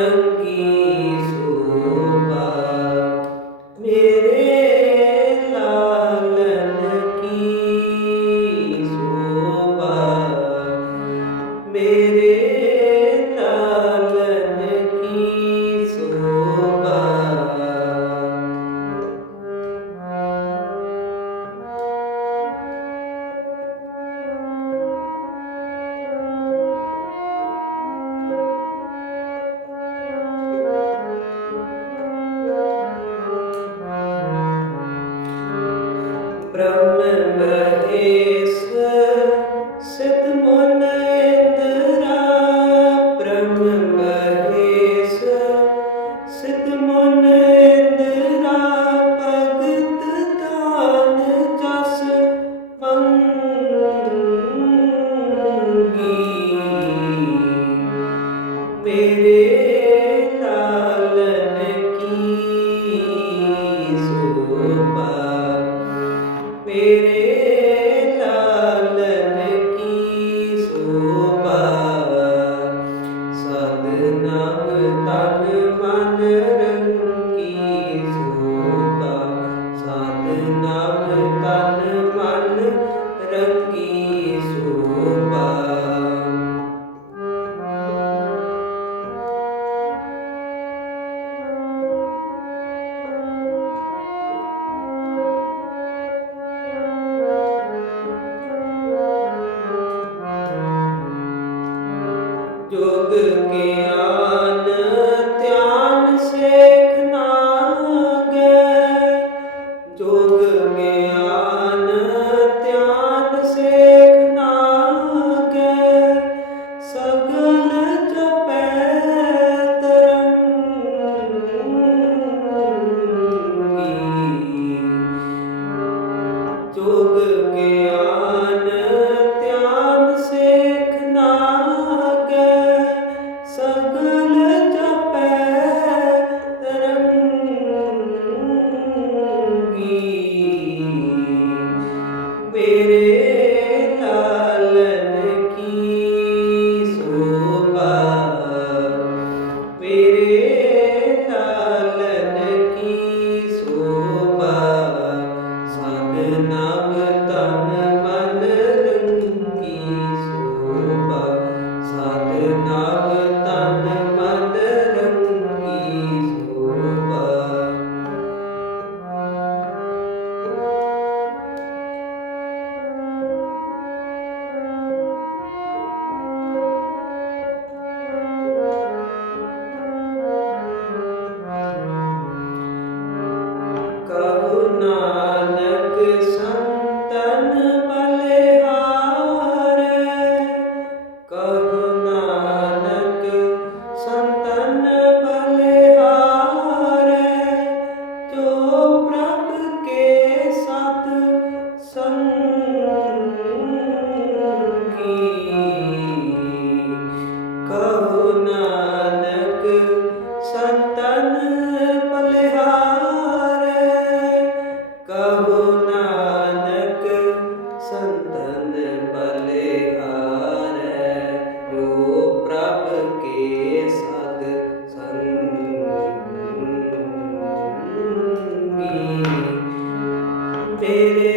تزكي ਮੇਰੇ ਲਾਲਨ ਕੀ ਸੋਭਾ? ਸਦ ਨਾਮ ਤਨ ਮਨ ਜੋਗ ਗਿਆਨ ਧਿਆਨ ਸੇਖ ਨਾਗੇ। ਜੋਗ ਗਿਆਨ ਧਿਆਨ ਸੇਖ ਨਾਗੇ। ਸਗਲ ਜਪੈ ਤਰੰਗੀ। ਜੋਗ ਗਿਆਨ ਮੇਰੇ ਲਾਲਨ